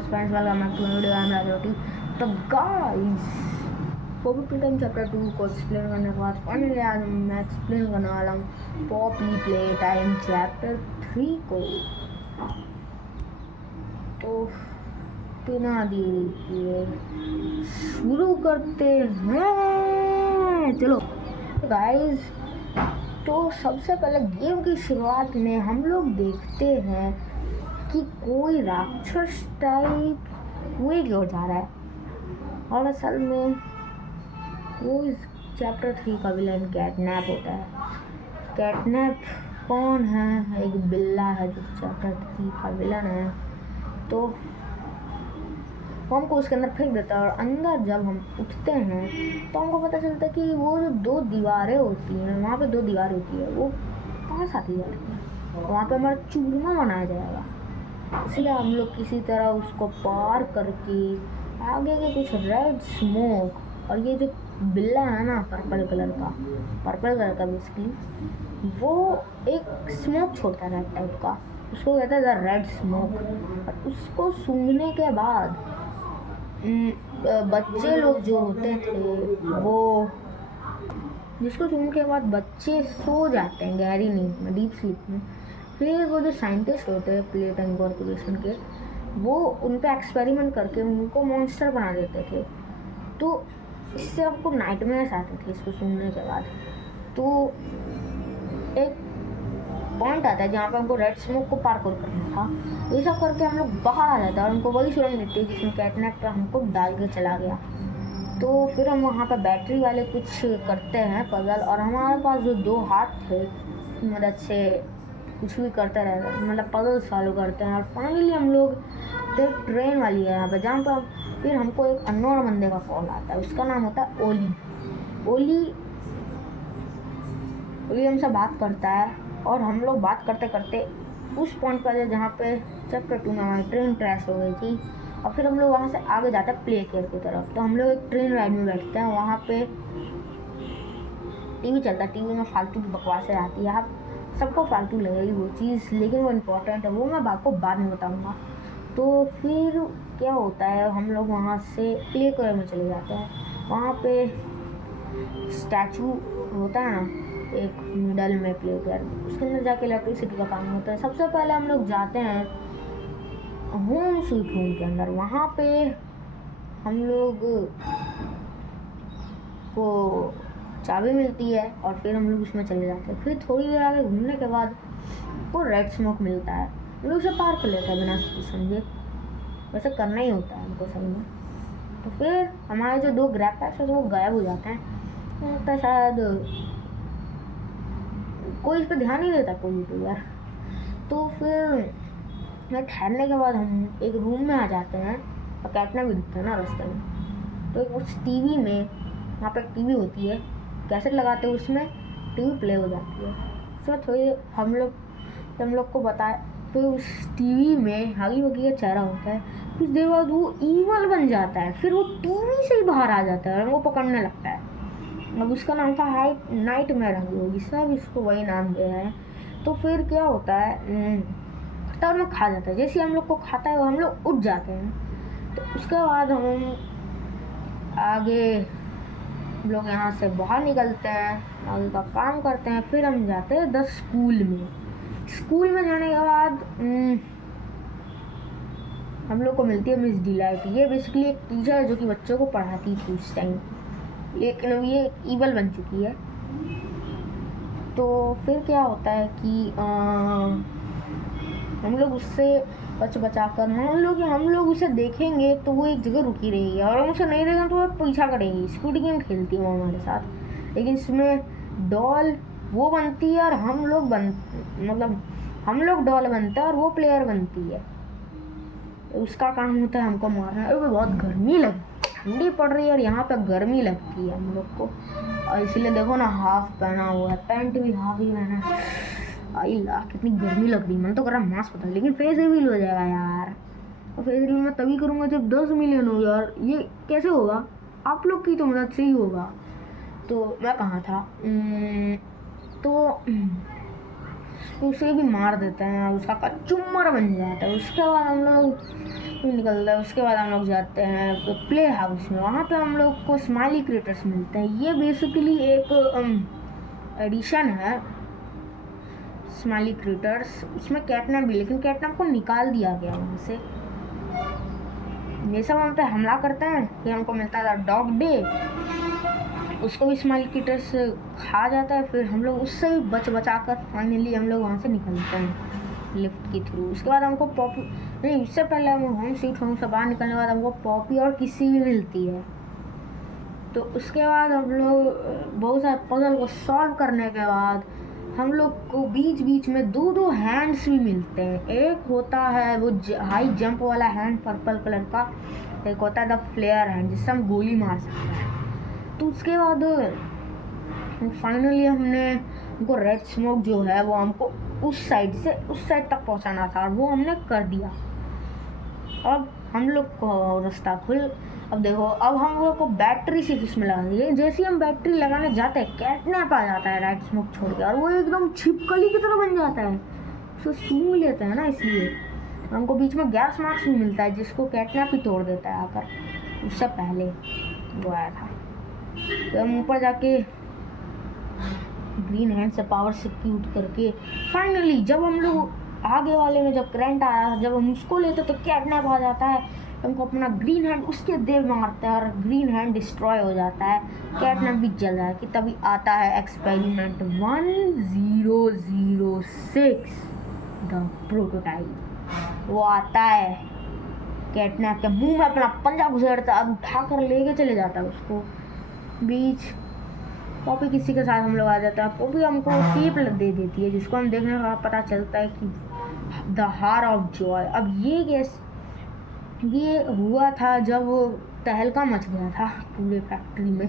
Friends welcome back to video. I am Rajoti. तो guys Poppy Playtime chapter 2 को explain करने के बाद फाइनली आज मैं एक्सप्लेन करने वाला हूँ पॉपी प्ले टाइम चैप्टर 3 को। तो बिना देरी किए शुरू करते हैं। चलो गाइस, तो सबसे पहले गेम की शुरुआत में हम लोग देखते हैं कि कोई राक्षस टाइप कुएं की ओर जा रहा है, और असल में वो इस चैप्टर 3 का विलन कैटनैप होता है। कैटनैप कौन है? एक बिल्ला है जो चैप्टर 3 का विलन है। तो हमको उसके अंदर फेंक देता है, और अंदर जब हम उठते हैं तो हमको पता चलता है कि वो जो दो दीवारें होती हैं, वहाँ पे दो दीवार होती है, वो पास आती जाती है, वहाँ पे हमारा चूरमा बनाया जाएगा। इसलिए हम लोग किसी तरह उसको पार करके आगे के कुछ रेड स्मोक, और ये जो बिल्ला है ना पर्पल कलर का बेसिकली, वो एक स्मोक छोड़ता है रेड टाइप का, उसको कहते हैं द रेड स्मोक। और उसको सूंघने के बाद बच्चे लोग जो होते थे वो, जिसको सूंघने के बाद बच्चे सो जाते हैं गहरी नींद में, डीप स्लीप में। फिर वो जो साइंटिस्ट होते हैं प्ले टाइम कॉर्पोरेशन के, वो उन पे एक्सपेरिमेंट करके उनको मॉन्स्टर बना देते थे। तो इससे आपको नाइटमेयर्स आते थे इसको सूंघने के बाद। तो एक पॉइंट आता है जहाँ पे हमको रेड स्मोक को पार करना था। ये सब करके हम लोग बाहर आ जाते हैं और उनको वही सुरंग देती है जिसमें कैटनैप पे हमको डाल के चला गया। तो फिर हम वहाँ पे बैटरी वाले कुछ करते हैं पजल, और हमारे पास जो दो हाथ थे मदद से कुछ भी करते रहते हैं, मतलब पजल सॉल्व करते हैं। और फाइनली हम लोग फिर ट्रेन वाली है यहाँ पे, जहाँ पर फिर हमको एक अननोन बंदे का कॉल आता है। उसका नाम होता है ओली हमसे बात करता है, और हम लोग बात करते करते उस पॉइंट पर जहाँ पे चैप्टर 2 में हमारी ट्रेन क्रैश हो गई थी। और फिर हम लोग वहाँ से आगे जाते हैं प्ले केयर की तरफ। तो हम लोग एक ट्रेन राइड में बैठते हैं, वहाँ पे टीवी चलता है, टीवी में फालतू की बकवासें आती है। आप सबको फालतू लगेगी वो चीज़, लेकिन वो इम्पोर्टेंट है, वो मैं आपको बाद में बताऊँगा। तो फिर क्या होता है, हम लोग वहाँ से प्ले केयर में चले जाते हैं। वहाँ पे स्टैचू होता है ना एक मिडल में प्ले केयर, उसके अंदर जाके इलेक्ट्रिसिटी का काम होता है। सबसे पहले हम लोग जाते हैं होम स्वीट होम के अंदर, वहाँ पे हम लोग को चाबी मिलती है, और फिर हम लोग उसमें चले जाते हैं। फिर थोड़ी देर आगे घूमने के बाद वो रेड स्मोक मिलता है, हम लोग उसे पार कर लेते हैं बिना सोचे समझे। वैसे करना ही होता है हमको समझ। तो फिर हमारे जो दो ग्रैब पैक्स हैं वो गायब हो जाते हैं। तो शायद कोई इस पर ध्यान नहीं देता कोई भी यार। तो फिर मैं ठहरने के बाद हम एक रूम में आ जाते हैं, और कैटनैप भी दिखता है ना रास्ते में। तो उस टीवी में, वहाँ पर टीवी होती है, कैसेट लगाते हैं, उसमें टीवी प्ले हो जाती है। उसमें थोड़ी हम लोग को बताया, तो उस टीवी में हगी वगी का चेहरा होता है। कुछ देर बाद वो ईवल बन जाता है, फिर वो टीवी से ही बाहर आ जाता है और वो पकड़ने लगता है। अब उसका नाम था नाइटमेयर हगी वगी, सब इसको वही नाम दे रहे हैं। तो फिर क्या होता है, तो हमें खा जाता है। जैसे हम लोग को खाता है हम लोग उठ जाते हैं। तो उसके बाद हम आगे हम लोग यहाँ से बाहर निकलते हैं, आगे का काम करते हैं। फिर हम जाते हैं 10 स्कूल में जाने के बाद हम लोग को मिलती है मिस डिलाइट। ये बेसिकली एक टीचर है जो कि बच्चों को पढ़ाती थी उस टाइम, लेकिन अब ये ईवल बन चुकी है। तो फिर क्या होता है कि हम लोग उससे बचा कर हम लोग उसे देखेंगे तो वो एक जगह रुकी रहेगी, और हम उसे नहीं देखेंगे तो वो पीछा करेगी। स्कूटी गेम खेलती है वो हमारे साथ, लेकिन इसमें डॉल वो बनती है और हम लोग डॉल बनते हैं और वो प्लेयर बनती है। उसका काम होता है हमको मारना। अरे बहुत गर्मी लगी, ठंडी पड़ रही है और यहाँ पे गर्मी लगती है हम लोग को, और इसलिए देखो ना हाफ पहना हुआ है, पैंट भी हाफ ही पहना है। आई ला कितनी गर्मी लग रही, मन तो कर रहा मास्क पता, लेकिन फेस रिवील हो जाएगा यार। और फेस रिवील मैं तभी करूँगा जब 10 मिलियन हो यार। ये कैसे होगा? आप लोग की तो मदद से ही होगा। तो मैं कहाँ था, तो उसे भी मार देते हैं, उसका कचुम्बर बन जाता है। उसके बाद हम लोग निकलता है। उसके बाद हम लोग जाते हैं प्ले हाउस में। वहाँ पे हम लोग को स्माइली क्रिएटर्स मिलते हैं। ये बेसिकली एक एडिशन है स्माइली क्रिएटर्स। उसमें कैटनैप भी, लेकिन कैटनैप को निकाल दिया गया वहाँ से। ये सब हम पे हमला करते हैं। फिर हमको मिलता था डॉग डे, उसको भी स्माइली क्रिएटर्स खा जाता है। फिर हम लोग उससे भी बचा कर फाइनली हम लोग वहाँ से निकलते हैं लिफ्ट के थ्रू। उसके बाद हमको पॉपी, नहीं उससे पहले हम होम स्वीट होम से बाहर निकलने के बाद हमको पॉपी और किसी भी मिलती है। तो उसके बाद हम लोग बहुत सारे पजल को सॉल्व करने के बाद हम लोग को बीच बीच में दो दो हैंड्स भी मिलते हैं। एक होता है वो हाई जंप वाला हैंड पर्पल कलर का, एक होता है द फ्लेयर हैंड जिससे हम गोली मार सकते हैं। तो उसके बाद फाइनली हमने उनको रेड स्मोक जो है वो हमको उस साइड से उस साइड तक पहुंचाना था और वो हमने कर दिया। अब हम लोग को रास्ता खुल। अब देखो, अब हम लोग को बैटरी सिर्फ इसमें लगानी है। जैसे ही हम बैटरी लगाने जाते हैं कैटनैप आ जाता है रेड स्मोक छोड़ के, और वो एकदम छिपकली की तरह बन जाता है। उसको सूंघ लेते हैं ना, इसलिए हमको बीच में गैस मास्क भी मिलता है जिसको कैटनैप ही तोड़ देता है आकर। उससे पहले वो आया था। तो हम ऊपर जाके ग्रीन हैंड से पावर सिक्यूट करके फाइनली जब हम लोग आगे वाले में जब करंट आया, जब हम उसको लेते तो कैटनैप आ जाता है। हमको अपना ग्रीन हैंड उसके देव मारता है और ग्रीन हैंड डिस्ट्रॉय हो जाता है। कैटनैप भी जल रहा है कि तभी आता है एक्सपेरिमेंट 1006 द प्रोटोटाइप। वो आता है कैटनैप के मुंह में अपना पंजा घुसेड़ता है और उठा कर लेके चले जाता है उसको। बीच पॉपी किसी के साथ हम लोग आ जाता है। पॉपी हमको टेप दे देती है जिसको हम देखने का पता चलता है कि द हार ऑफ जॉय। अब ये हुआ था जब तहलका मच गया था पूरे फैक्ट्री में,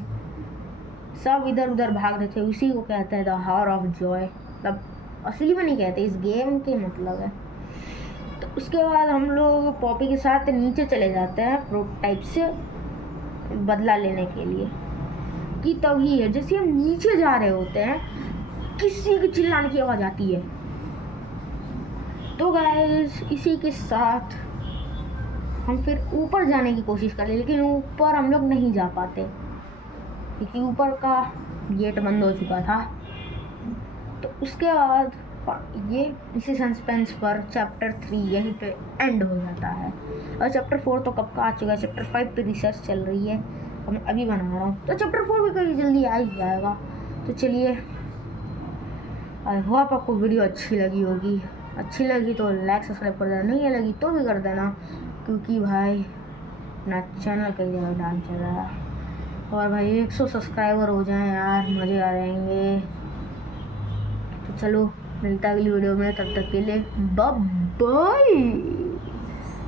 सब इधर उधर भाग रहे थे। उसी को कहते हैं द हार ऑफ जॉय। मतलब असली में नहीं कहते, इस गेम के मतलब है। तो उसके बाद हम लोग पॉपी के साथ नीचे चले जाते हैं प्रोटोटाइप से बदला लेने के लिए। कि तभी है जैसे हम नीचे जा रहे होते हैं किसी की चिल्लाने की आवाज आती है। तो गाइस इसी के साथ हम फिर ऊपर जाने की कोशिश करें, लेकिन ऊपर हम लोग नहीं जा पाते क्योंकि ऊपर का गेट बंद हो चुका था। तो उसके बाद ये इसी सस्पेंस पर चैप्टर 3 यहीं पे एंड हो जाता है। और चैप्टर 4 तो कब का आ चुका है। चैप्टर 5 पे रिसर्च चल रही है, मैं अभी बना रहा हूँ, तो चैप्टर 4 भी कहीं जल्दी आ ही जाएगा। तो चलिए, आई होप आपको वीडियो अच्छी लगी होगी। अच्छी लगी तो लाइक सब्सक्राइब कर देना, नहीं लगी तो भी कर देना, क्योंकि भाई अपना चैनल कई जगह डांस चल रहा है। और भाई 100 सब्सक्राइबर हो जाएं यार, मज़े आ जाएंगे। तो चलो मिलता है अगली वीडियो में, तब तक के लिए बाय बाय।